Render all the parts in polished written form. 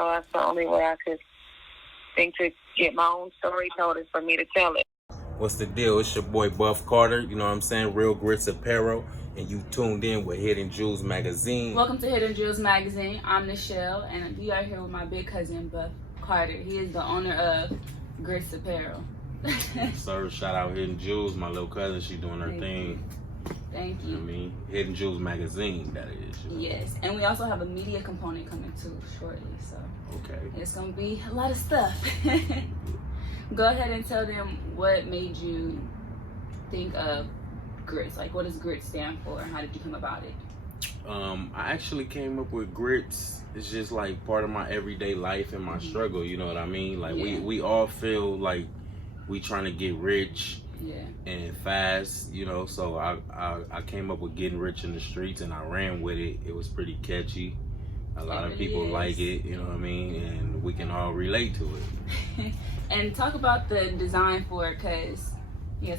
So that's the only way I could think to get my own story told is for me to tell it. What's the deal? It's your boy Buff Carter, you know what I'm saying? Real GRITS Apparel, and you tuned in with Hidden Jewels Magazine. Welcome to Hidden Jewels Magazine. I'm Nichelle, and we are here with my big cousin Buff Carter. He is the owner of GRITS Apparel. Sir, shout out Hidden Jewels, my little cousin. She doing her thing. Thank you. You know what I mean? Hidden Jewels Magazine, that is. You know? Yes, and we also have a media component coming too shortly, so okay, it's gonna be a lot of stuff. Go ahead and tell them what made you think of GRITS. Like, what does GRITS stand for, and how did you come about it? I actually came up with GRITS. It's just like part of my everyday life and my struggle. You know what I mean? Like we all feel like we trying to get rich. And fast, you know, so I came up with getting rich in the streets, and I ran with it. It was pretty catchy. A lot of people like it, you know what I mean, and we can all relate to it. And talk about the design for it, cause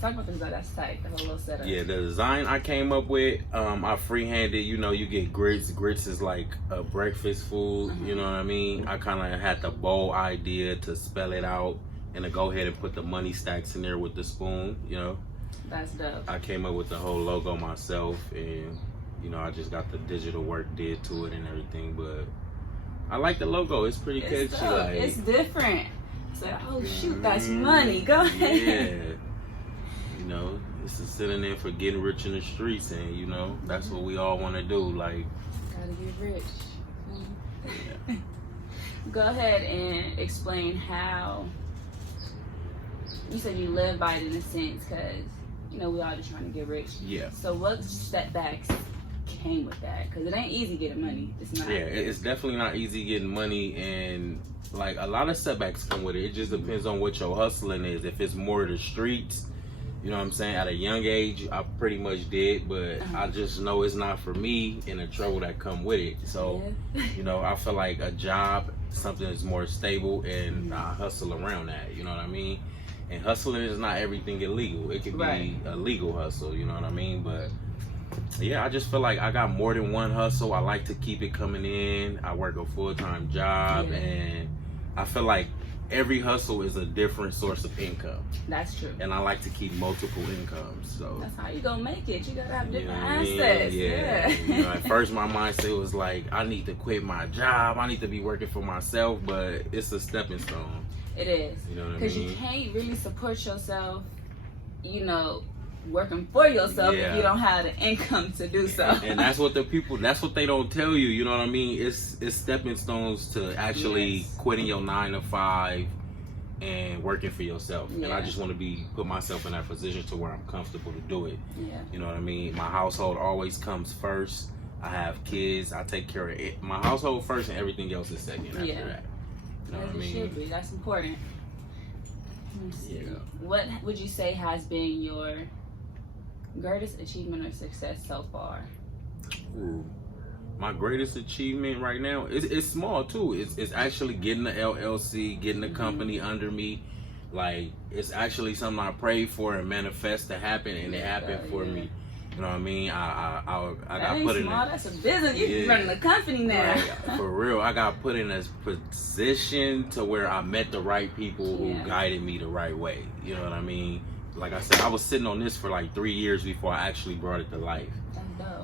talk about the design. That's tight, the whole little setup. Yeah, the design I came up with, I freehanded. You know, you get grits. Grits is like a breakfast food. You know what I mean. I kind of had the bold idea to spell it out and to go ahead and put the money stacks in there with the spoon, you know. That's dope. I came up with the whole logo myself, and you know, I just got the digital work did to it and everything, but I like the logo. It's pretty catchy. Like, it's different. It's like, oh shoot, that's money. Go ahead. Yeah. You know, it's a sitting there for getting rich in the streets, and you know, that's what we all want to do. Like, gotta get rich. Yeah. Go ahead and explain how. You said you live by it in a sense, because you know we all just trying to get rich. Yeah. So what setbacks came with that? Because it ain't easy getting money. It's not. Yeah, it's definitely not easy getting money, and like a lot of setbacks come with it. It just depends on what your hustling is. If it's more the streets, you know what I'm saying? At a young age, I pretty much did, but I just know it's not for me, and the trouble that come with it. So, you know, I feel like a job, something that's more stable, and I hustle around that. You know what I mean? And hustling is not everything illegal. It could be a legal hustle, you know what I mean? But yeah, I just feel like I got more than one hustle. I like to keep it coming in. I work a full-time job, and I feel like every hustle is a different source of income. That's true. And I like to keep multiple incomes. So that's how you gonna make it. You gotta have different assets. Yeah. You know, at first my mindset was like, I need to quit my job. I need to be working for myself, but it's a stepping stone. It is. You know what I mean? Because you can't really support yourself, you know, working for yourself if you don't have the income to do so. And that's what that's what they don't tell you, you know what I mean? It's stepping stones to actually quitting your 9 to 5 and working for yourself. And I just want to put myself in that position to where I'm comfortable to do it. You know what I mean? My household always comes first. I have kids. I take care of it. My household first, and everything else is second after that. You know what I mean? Should be. That's important. What would you say has been your greatest achievement or success so far? Ooh. My greatest achievement right now it's small too. It's actually getting the LLC, getting the company under me. Like, it's actually something I prayed for and manifest to happen, and it happened for me. You know what I mean? I got put in. That's a business. You're running a company now. Right. For real, I got put in a position to where I met the right people who guided me the right way. You know what I mean? Like I said, I was sitting on this for like 3 years before I actually brought it to life.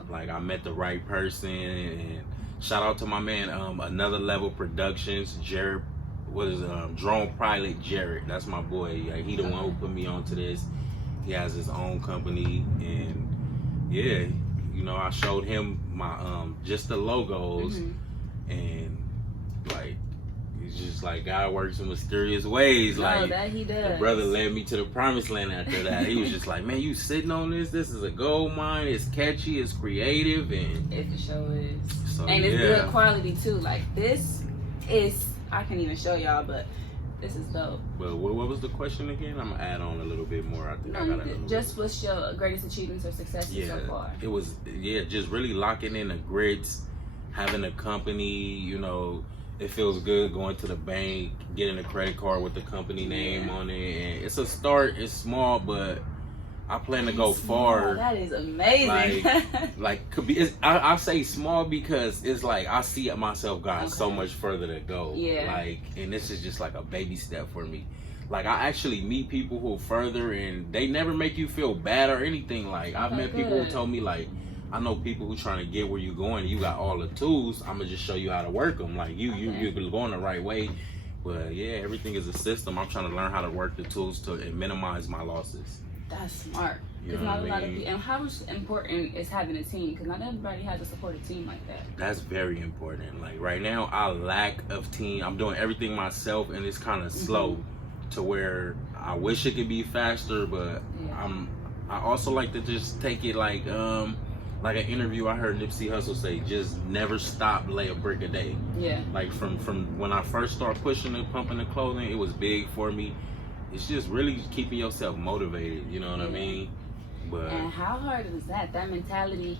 Like, I met the right person, and shout out to my man, Another Level Productions, Jared. What is drone pilot Jared? That's my boy. Like, he the one who put me onto this. He has his own company, and yeah, you know, I showed him my just the logos, and like, it's just like God works in mysterious ways. Like, that he does. The brother led me to the promised land after that. He was just like, man, you sitting on this? This is a gold mine. It's catchy. It's creative, and it for sure is. So, and it's good quality too. Like, this is, I can't even show y'all, but this is dope. But what was the question again? I'm gonna add on a little bit more. I think I got just what's your greatest achievements or successes so far? It was just really locking in the grits, having a company. You know, it feels good going to the bank, getting a credit card with the company name on it. And it's a start. It's small, but I plan to go far. That is amazing. Like could be. I say small because it's like I see myself going so much further to go. Yeah. Like, and this is just like a baby step for me. Like I actually meet people who further, and they never make you feel bad or anything. Like I've met people who told me like, I know people who trying to get where you going. You got all the tools. I'm gonna just show you how to work them. Like you're going the right way. But yeah, everything is a system. I'm trying to learn how to work the tools to minimize my losses. That's smart. Because not a lot of people, and how much important is having a team? Because not everybody has a supportive team like that. That's very important. Like right now, I lack of team. I'm doing everything myself, and it's kind of slow to where I wish it could be faster. But I also like to just take it like an interview I heard Nipsey Hussle say, just never stop, lay a brick a day. Yeah. Like from when I first started pushing and pumping the clothing, it was big for me. It's just really keeping yourself motivated, you know what I mean? But and how hard is that mentality?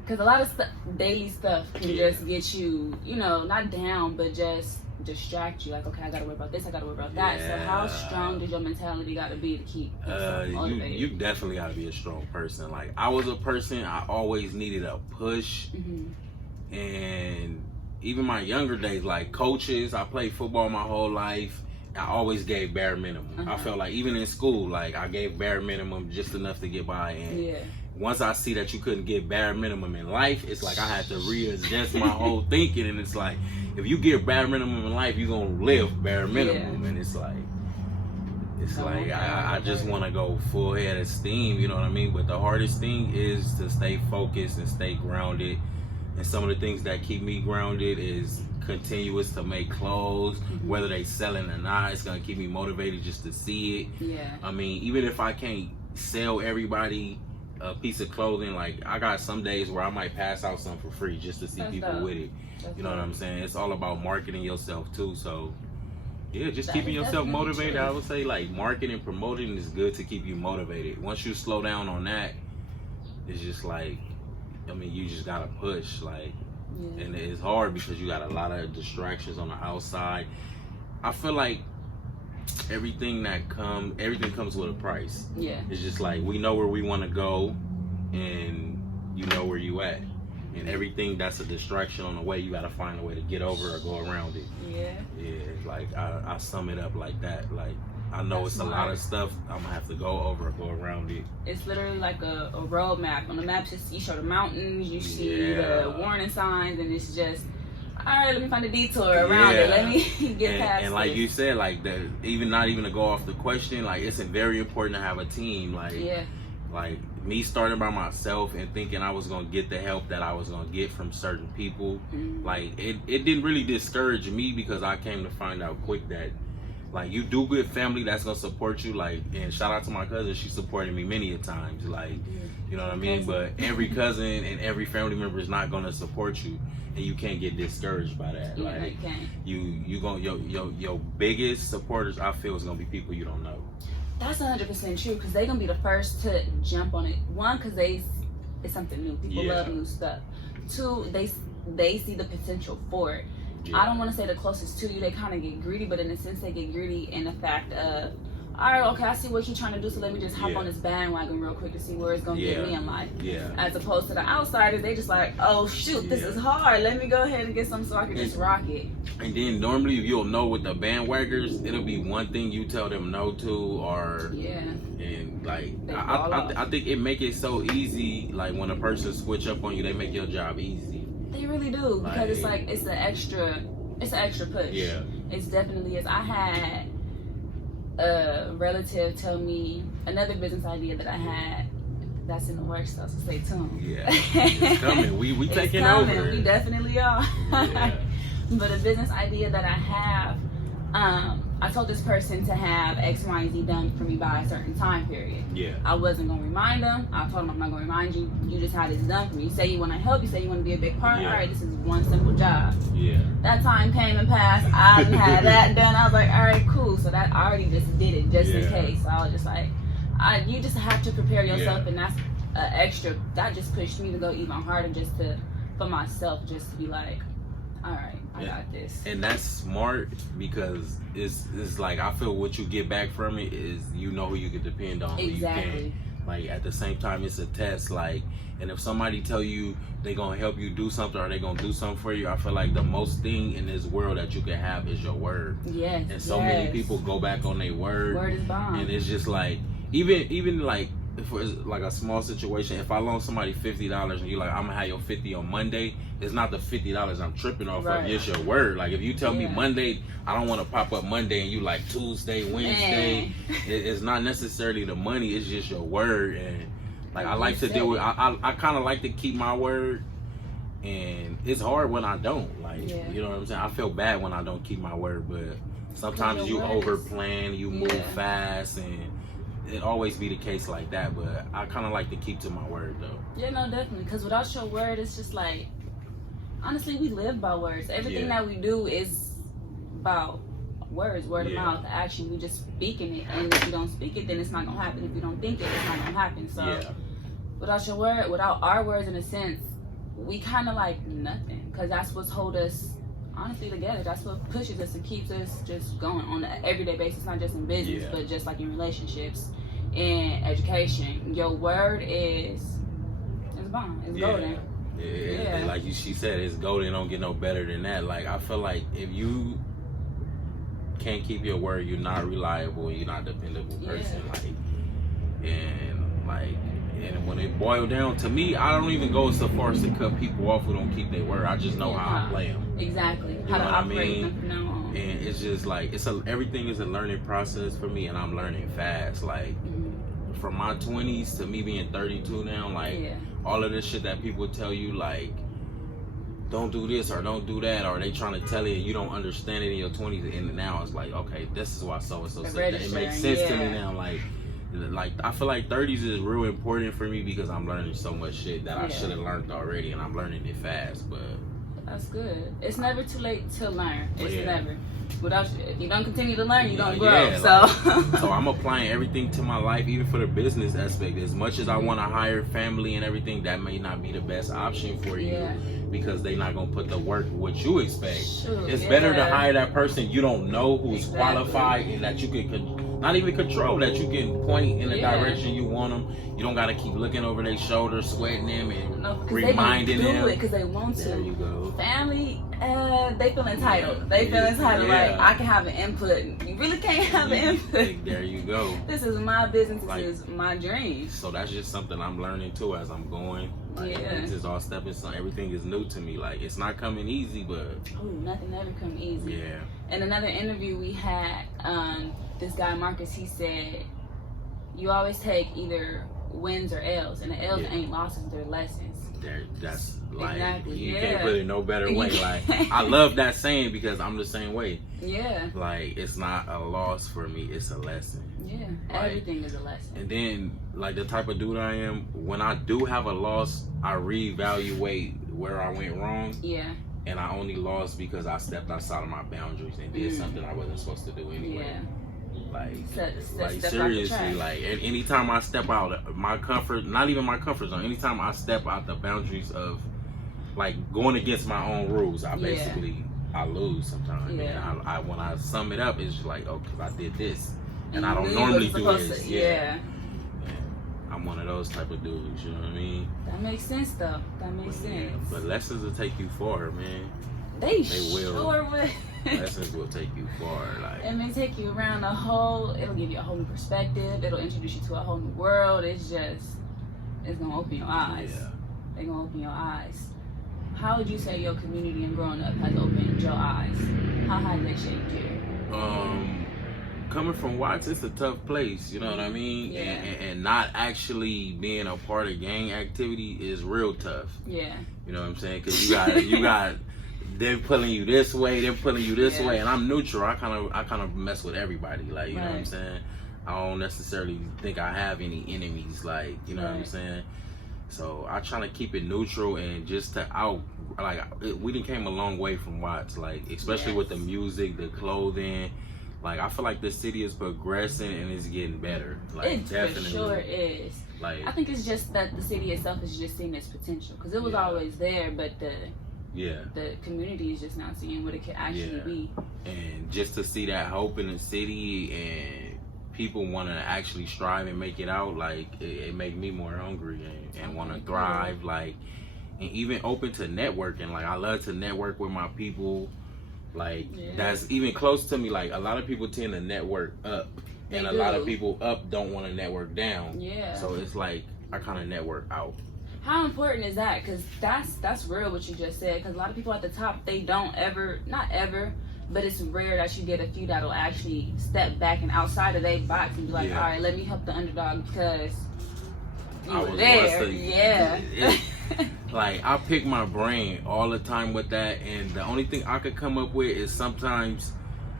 Because a lot of daily stuff can just get you, you know, not down, but just distract you. Like, okay, I gotta worry about this, I gotta worry about that. So how strong does your mentality gotta be to keep yourself motivated? You definitely gotta be a strong person. Like I was a person, I always needed a push. And even my younger days, like coaches, I played football my whole life. I always gave bare minimum. I felt like even in school, like I gave bare minimum just enough to get by. And once I see that you couldn't get bare minimum in life, it's like I had to readjust my whole thinking. And it's like, if you get bare minimum in life, you're gonna live bare minimum. And it's like I just want to go full head of steam, you know what I mean? But the hardest thing is to stay focused and stay grounded. And some of the things that keep me grounded is continuous to make clothes, whether they selling or not. It's gonna keep me motivated just to see it. Yeah. I mean, even if I can't sell everybody a piece of clothing, like I got some days where I might pass out something for free just to see people with it. You know what I'm saying? It's all about marketing yourself too. So yeah, just keeping yourself motivated. I would say like marketing and promoting is good to keep you motivated. Once you slow down on that, it's just like, I mean, you just gotta push, like. And it's hard because you got a lot of distractions on the outside. I feel like everything comes with a price. Yeah. It's just like we know where we want to go, and you know where you at. And everything that's a distraction on the way, you got to find a way to get over or go around it. Yeah. Yeah. Like I sum it up like that. Like I know it's a lot of stuff I'm gonna have to go over or go around it. It's literally like a road map. On the map, you show the mountains, you see the warning signs, and it's just, all right, let me find a detour around it. Let me get past it. And like you said, like not even to go off the question, like it's very important to have a team. Like me starting by myself and thinking I was gonna get the help that I was gonna get from certain people, like it didn't really discourage me because I came to find out quick that like you do good family that's gonna support you. Like, and shout out to my cousin, she supported me many a times. Like, you know what I mean? But every cousin and every family member is not gonna support you, and you can't get discouraged by that. Like, you gonna your biggest supporters, I feel, is gonna be people you don't know. That's 100% true, because they're gonna be the first to jump on it. One, because it's something new. People love new stuff. Two, they see the potential for it. I don't want to say the closest to you, they kind of get greedy, but in a sense they get greedy in the fact of, all right, okay, I see what you're trying to do, so let me just hop on this bandwagon real quick to see where it's going to get me in life. As opposed to the outsiders, they just like, oh shoot, this is hard, let me go ahead and get something so I can just rock it. And then normally you'll know with the bandwaggers, it'll be one thing you tell them no to, or and like I think it make it so easy, like when a person switch up on you, they make your job easy. They really do, because it's like it's an extra push. Yeah, it's definitely is. I had a relative tell me another business idea that I had that's in the works, so stay tuned. Yeah, it's coming. We taking over. We definitely are. Yeah. But a business idea that I have, I told this person to have X, Y, and Z done for me by a certain time period. Yeah. I wasn't gonna remind them. I told them I'm not gonna remind you. You just had this done for me. You say you want to help. You say you want to be a big part. All right, this is one simple job. Yeah. That time came and passed. I didn't have that done. I was like, all right, cool. So that I already just did it just in case. So I was just like, you just have to prepare yourself, and that's extra. That just pushed me to go even harder, just for myself, just to be like, all right, I got this. And that's smart, because it's like I feel what you get back from it is you know who you can depend on. Exactly. Like at the same time, it's a test. Like, and if somebody tell you they gonna help you do something or they gonna do something for you, I feel like the most thing in this world that you can have is your word. Yes. And so many people go back on their word. Word is bond. And it's just like, even like, if it's like a small situation, if I loan somebody $50 and you're like, I'm gonna have your 50 on Monday, it's not the $50 I'm tripping off of, it's your word. Like if you tell me Monday, I don't want to pop up Monday, and you like Tuesday, Wednesday, it's not necessarily the money, it's just your word. And like I like to deal with, I kind of like to keep my word, and it's hard when I don't. Like you know what I'm saying? I feel bad when I don't keep my word, but sometimes you over plan, you move fast, and it always be the case like that. But I kind of like to keep to my word though. Yeah, no, definitely. Because without your word, it's just like, honestly, we live by words. Everything that we do is about words, word of mouth, action. We just speaking it, and if you don't speak it, then it's not gonna happen. If you don't think it, it's not gonna happen. So without your word, without our words, in a sense, we kind of like nothing. Because that's what's hold us honestly together. That's what pushes us and keeps us just going on an everyday basis, not just in business, but just like in relationships and education. Your word is bomb. It's golden. Like she said, it's golden. Don't get no better than that. Like I feel like if you can't keep your word, you're not reliable, you're not a dependable person. And when it boils down to me, I don't even go so far as to cut people off who don't keep their word. I just know how I play them. Exactly. You how know to what operate I mean? them from now on. And it's just like everything is a learning process for me, and I'm learning fast. Like from my 20s to me being 32 now, like all of this shit that people tell you, like don't do this or don't do that, or they trying to tell you and you don't understand it in your 20s, and now it's like, okay, this is why so and so said that. It makes sense to me now. Like I feel like 30s is real important for me because I'm learning so much shit that I should have learned already, and I'm learning it fast. But that's good. It's never too late to learn. It's never. If you don't continue to learn, you don't grow. So I'm applying everything to my life, even for the business aspect. As much as I want to hire family and everything, that may not be the best option for you because they're not gonna put the work what you expect. It's better to hire that person you don't know who's qualified and that you can not even control, that you can point in the direction you want them. You don't gotta keep looking over their shoulder, sweating them, and reminding them. They do it because they want to. There you go. Family, they feel entitled. They feel entitled. Like I can have an input. You really can't have an input. There you go. This is my business. This is my dream. So that's just something I'm learning too as I'm going. This is all stepping stone. Everything is new to me. Like it's not coming easy, but nothing ever come easy. Yeah. In another interview we had, this guy Marcus, he said, "You always take either wins or L's, and the L's ain't losses; they're lessons." That's like exactly. You can't put it no better way. Like I love that saying because I'm the same way. Yeah. Like it's not a loss for me; it's a lesson. Yeah. Everything is a lesson. And then, like the type of dude I am, when I do have a loss, I reevaluate where I went wrong. Yeah. And I only lost because I stepped outside of my boundaries and did something I wasn't supposed to do anyway. Yeah. Like seriously, like anytime I step out of my comfort, not even my comfort zone, anytime I step out the boundaries of like going against my own rules, I basically I lose sometimes. Yeah. And I when I sum it up, it's just like, oh, because I did this, and I don't normally do this. Yeah. I'm one of those type of dudes, you know what I mean? That makes sense, though. That makes sense. But lessons will take you far, man. They will. Sure will. Lessons will take you far. Like it may take you around the whole. It'll give you a whole new perspective. It'll introduce you to a whole new world. It's gonna open your eyes. Yeah. They're gonna open your eyes. How would you say your community and growing up has opened your eyes? How has it shaped you? Coming from Watts, it's a tough place, you know what I mean? Yeah. And not actually being a part of gang activity is real tough. Yeah. You know what I'm saying? Because you got they're pulling you this way, they're pulling you this way, and I'm neutral. I kind of mess with everybody, like you know what I'm saying? I don't necessarily think I have any enemies, like you know what I'm saying? So I try to keep it neutral and just to we done came a long way from Watts, like especially with the music, the clothing. Like I feel like the city is progressing and it's getting better. Like it definitely for sure is. Like I think it's just that the city itself is just seeing its potential because it was always there, but the community is just not seeing what it could actually be. And just to see that hope in the city and people want to actually strive and make it out, like it make me more hungry and want to thrive, like, and even open to networking. Like I love to network with my people, like that's even close to me. Like a lot of people tend to network up, and a lot of people up don't want to network down. So it's like I kind of network out. How important is that? Because that's real what you just said. Because a lot of people at the top, they don't ever, not ever, but it's rare that you get a few that'll actually step back and outside of their box and be like, all right, let me help the underdog because you were there. Like I pick my brain all the time with that, and the only thing I could come up with is sometimes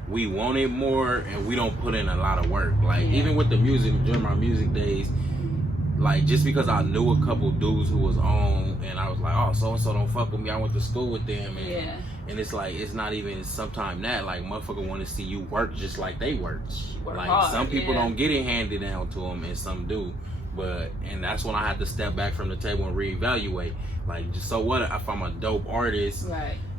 we want it more and we don't put in a lot of work. Like even with the music, during my music days, like just because I knew a couple dudes who was on and I was like, oh, so and so don't fuck with me, I went to school with them, and it's like it's not even sometimes that, like motherfucker want to see you work just like they work like hard, some people don't get it handed down to them and some do. But and that's when I had to step back from the table and reevaluate. Like, just so what if I'm a dope artist,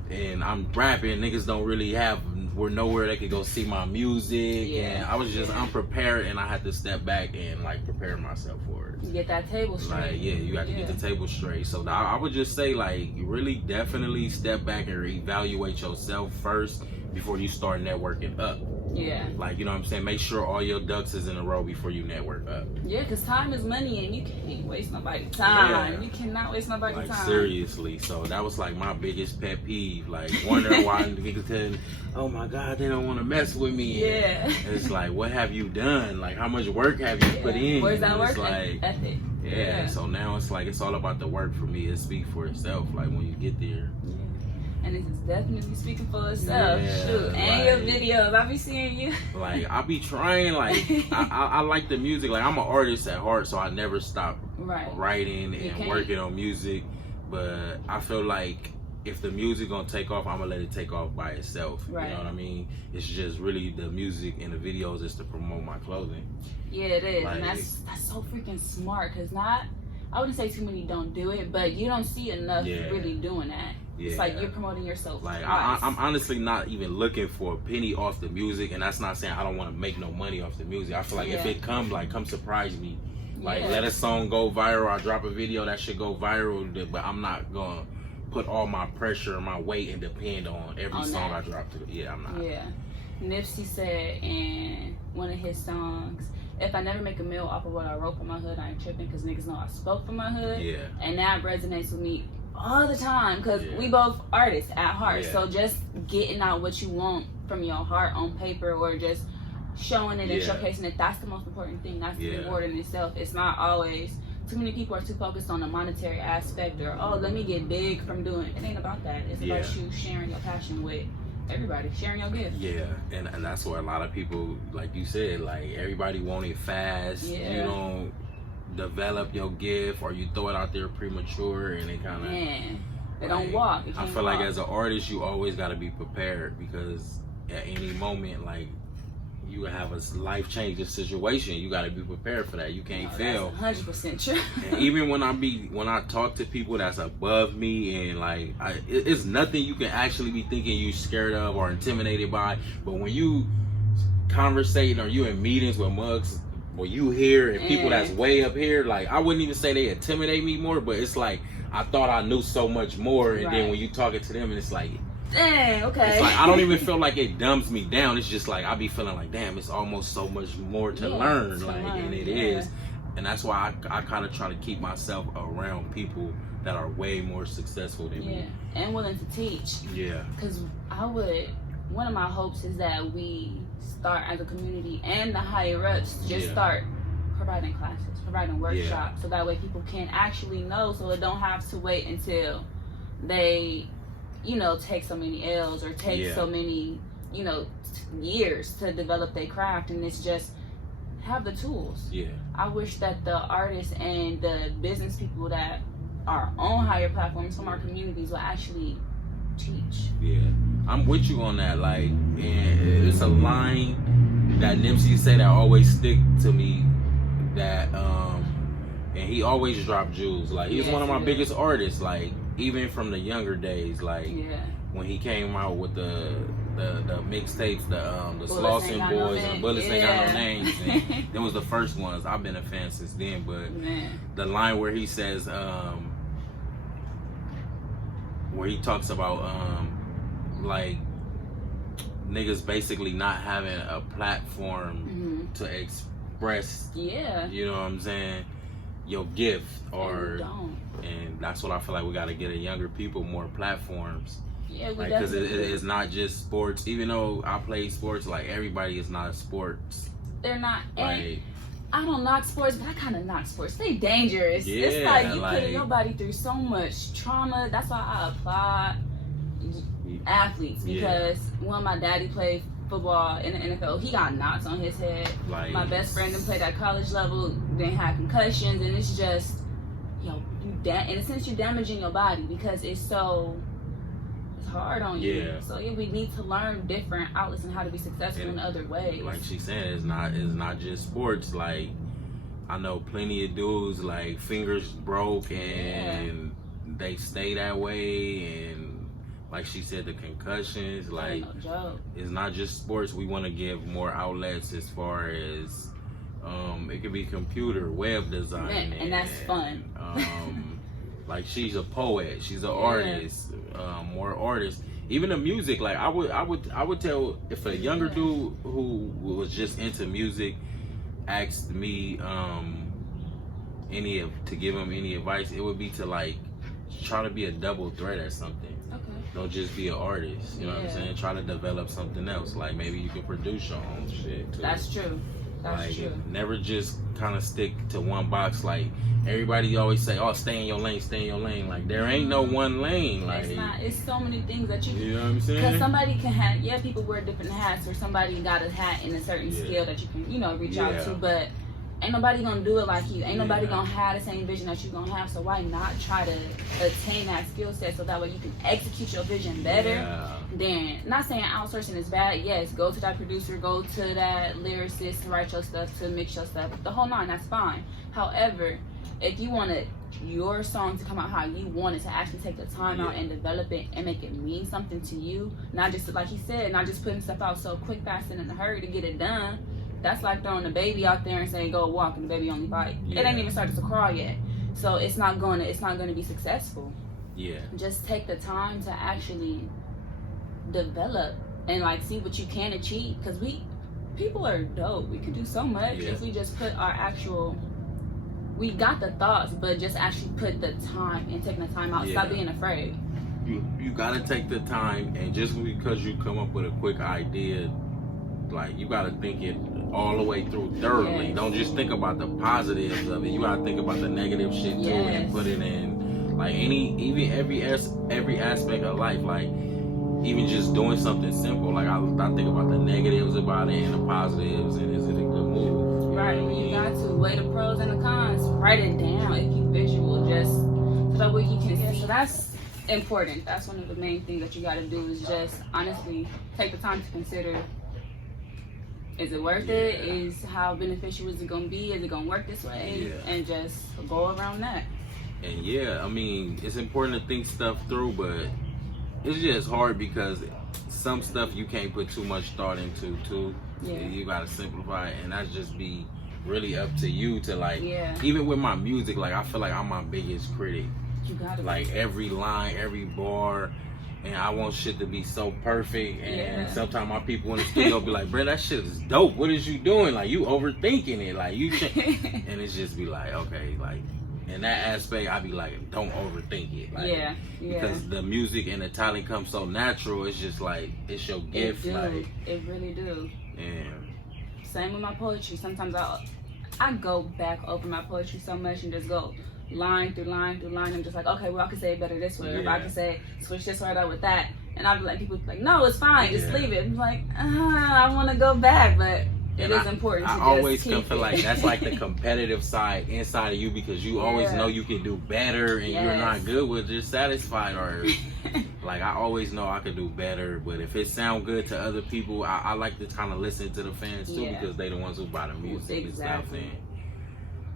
and I'm rapping, niggas don't really have nowhere they could go see my music, and I was just unprepared, and I had to step back and like prepare myself for it. You get that table straight. Like, you got to get the table straight. So I would just say, like, really definitely step back and evaluate yourself first before you start networking up. Like, you know what I'm saying? Make sure all your ducks is in a row before you network up. Because time is money and you can't waste nobody's time. You cannot waste nobody's like, time. Seriously. So that was like my biggest pet peeve. Like wondering why niggas tell, oh my God, they don't want to mess with me. And it's like, what have you done? Like, how much work have you put in? Where's that work like, ethic? So now it's like, it's all about the work for me. It speaks for itself. Like when you get there. And this is definitely speaking for itself. Shoot, and your videos, I be seeing you. Like I be trying. Like I like the music. Like I'm an artist at heart, so I never stop writing and working on music. But I feel like if the music gonna take off, I'm gonna let it take off by itself. You know what I mean? It's just really the music and the videos is to promote my clothing. It is, like, and that's so freaking smart. Cause I wouldn't say too many don't do it, but you don't see enough really doing that. It's like you're promoting yourself. Like I'm honestly not even looking for a penny off the music, and that's not saying I don't want to make no money off the music. I feel like if it come surprise me. Like let a song go viral, I drop a video that should go viral, but I'm not gonna put all my pressure and my weight and depend on every song I drop to. I'm not. Nipsey said in one of his songs, if I never make a meal off of what I wrote for my hood, I ain't tripping, because niggas know I spoke for my hood. And that resonates with me all the time, because we both artists at heart. So just getting out what you want from your heart on paper, or just showing it and showcasing it, that's the most important thing. That's the reward in itself. It's not always, too many people are too focused on the monetary aspect, or let me get big from doing it. It ain't about that. It's about you sharing your passion with everybody, sharing your gift. And that's where a lot of people, like you said, like everybody want it fast. You don't develop your gift, or you throw it out there premature, and it kind of it don't walk. I feel like as an artist, you always got to be prepared, because at any moment, like, you have a life-changing situation, you got to be prepared for that. You can't fail. That's 100% true. And even when I talk to people that's above me, and like it's nothing you can actually be thinking you scared of or intimidated by, but when you conversating or you in meetings with mugs, or you here and people that's way up here, like I wouldn't even say they intimidate me more, but it's like I thought I knew so much more, and then when you talking to them, and it's like, dang, it's like I don't even feel like it dumbs me down. It's just like I be feeling like, damn, it's almost so much more to learn, like, and it is. And that's why I kind of try to keep myself around people that are way more successful than me and willing to teach. Because one of my hopes is that we start as a community, and the higher ups just start providing classes, providing workshops, so that way people can actually know, so it don't have to wait until they take so many L's, or take so many years to develop their craft, and it's just have the tools. I wish that the artists and the business people that are on higher platforms from our communities will actually teach. I'm with you on that. Like, and it's a line that Nipsey said that always stick to me, that and he always dropped jewels. Like, he's one of my biggest artists, like even from the younger days, like when he came out with the the mixtapes, the Bullets Slauson Ain't Got No Boys Name. and Bullets Ain't Got Yeah. No Names. And them was the first ones. I've been a fan since then. But Man. the line where he says, where he talks about like niggas basically not having a platform to express, Yeah. you know what I'm saying, your gift, or don't. and that's what I feel like we got to get a younger people more platforms. Yeah, we like, because definitely it's not just sports. Even though I play sports, like everybody is not sports. They're not. Like, And I don't knock sports, but I kind of knock sports. They dangerous. Yeah, it's like you like, putting your body through so much trauma. That's why I applaud athletes, because when my daddy played football in the NFL, he got knots on his head. like My best friend that played at college level, they had concussions, and it's just, in a sense, you're damaging your body because it's hard on you. Yeah. So we need to learn different outlets and how to be successful in other ways. Like she said, it's not just sports. Like, I know plenty of dudes like fingers broke and they stay that way, and like she said, the concussions, like, no joke. It's not just sports. We want to give more outlets as far as it could be computer, web design, and that's fun. Like, she's a poet, she's an artist, more artists. Even the music, like I would tell, if a younger dude who was just into music asked me to give him any advice, it would be to like try to be a double threat at something. Okay. Don't just be an artist. You know what I'm saying? Try to develop something else. Like, maybe you can produce your own shit too. That's true. That's true. Never just kind of stick to one box. Like, everybody always say, "Oh, stay in your lane, stay in your lane." Like, there ain't no one lane. Like, It's not. It's so many things that you know what I'm saying? Because somebody can have, people wear different hats, or somebody got a hat in a certain skill that you can, reach out to, but ain't nobody gonna do it like you. Ain't nobody gonna have the same vision that you gonna have. So why not try to attain that skill set so that way you can execute your vision better? Then, not saying outsourcing is bad. Yes, go to that producer, go to that lyricist to write your stuff, to mix your stuff, the whole nine. That's fine. However, if you want your song to come out how you want it, to actually take the time out and develop it and make it mean something to you, not just, like he said, not just putting stuff out so quick, fast, and in a hurry to get it done. That's like throwing a baby out there and saying go walk and the baby only bite. It ain't even started to crawl yet, so it's not going to be successful. Just take the time to actually develop and like see what you can achieve, because people are dope. We can do so much if we just put we got the thoughts, but just actually put the time and taking the time out. Stop being afraid. You gotta take the time, and just because you come up with a quick idea, like, you gotta think it all the way through thoroughly. Don't just think about the positives of it. You gotta think about the negative shit too, and put it in, like, every aspect of life. Like, even just doing something simple. Like, I think about the negatives about it and the positives, and is it a good move? Right, you got to weigh the pros and the cons. Write it down if you visual, just so that way you can see. So that's important. That's one of the main things that you got to do, is just honestly take the time to consider, is it worth it? Is how beneficial is it going to be? Is it going to work this way? And just go around that. And I mean, it's important to think stuff through, but it's just hard because some stuff you can't put too much thought into too. You gotta simplify it, and that's just be really up to you to, like, even with my music, like, I feel like I'm my biggest critic. You gotta like, every line, every bar, and I want shit to be so perfect, and sometimes my people in the studio be like, "Bro, that shit is dope. What is you doing? Like, you overthinking it. Like, you and it's just be like, okay, like, in that aspect, I be like, don't overthink it. Like, because the music and the talent comes so natural. It's just like, it's your gift. Like, it really do. And same with my poetry. Sometimes I go back over my poetry so much and just go line through line through line. I'm just like, okay, well, I can say it better this way. Or if I can say, switch this word out with that. And I'll be like, people be like, no, it's fine. Just leave it. I'm like, I want to go back, but it is important to I just always keep feel like that's like the competitive side inside of you, because you always know you can do better, and you're not good with just satisfied, or like, I always know I could do better. But if it sound good to other people, I like to kind of listen to the fans too, because they the ones who buy the music and stuff. And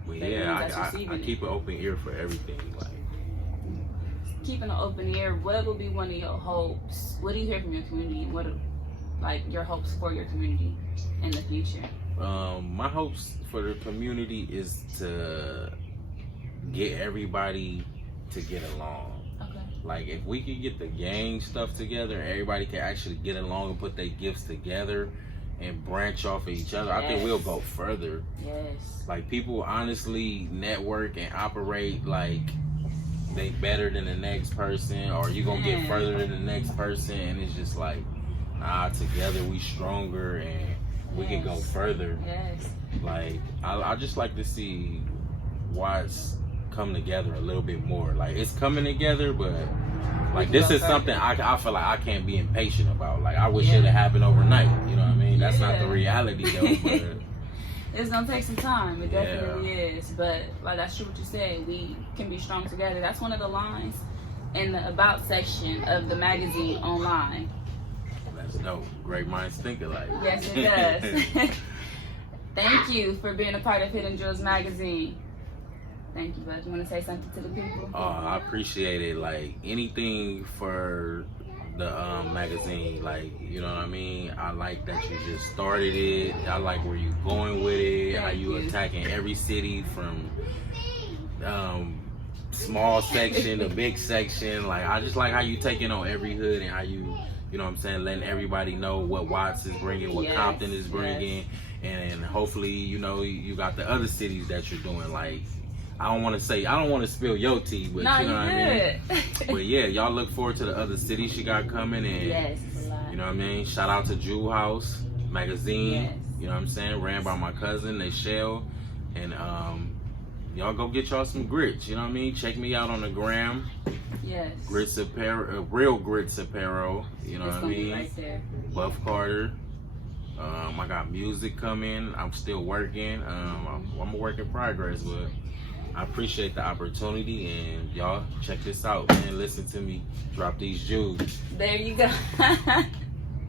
but I keep an open ear for everything. Like, keeping an open ear. What will be one of your hopes? What do you hear from your community? like your hopes for your community in the future? My hopes for the community is to get everybody to get along. Okay. Like if we could get the gang stuff together, everybody can actually get along and put their gifts together and branch off of each other. I think we'll go further. Yes. Like people honestly network and operate like they better than the next person, or you gonna get further than the next person, and it's just like, together we stronger and we can go further. Yes. Like I just like to see Watts come together a little bit more. Like it's coming together, but like this is something I feel like I can't be impatient about. Like I wish it had happened overnight. You know what I mean? That's not the reality though. But it's gonna take some time. It definitely is. But like that's true what you said. We can be strong together. That's one of the lines in the about section of the magazine online. That's dope. Great minds think alike. Yes, it does. Thank you for being a part of Hidden Jewels magazine. Thank you, bud. You want to say something to the people? I appreciate it. Like anything for the magazine, like, you know what I mean? I like that you just started it. I like where you going with it. How you attacking every city from small section to big section. Like I just like how you taking on every hood and how you know what I'm saying, letting everybody know what Watts is bringing, what Compton is bringing, and hopefully, you know, you got the other cities that you're doing. Like I don't want to spill your tea, but you know what I mean? But yeah, y'all look forward to the other cities you got coming, and it's a lot. you know what I mean? Shout out to Jewel House magazine, you know what I'm saying? Ran by my cousin, Nichelle, and y'all go get y'all some grits, you know what I mean? Check me out on the gram. Yes. GRITS Apparel, real GRITS Apparel, you know what I mean? Right there. Buff Carter. I got music coming. I'm still working. I'm a work in progress, but I appreciate the opportunity, and y'all check this out, man. Listen to me drop these jewels. There you go.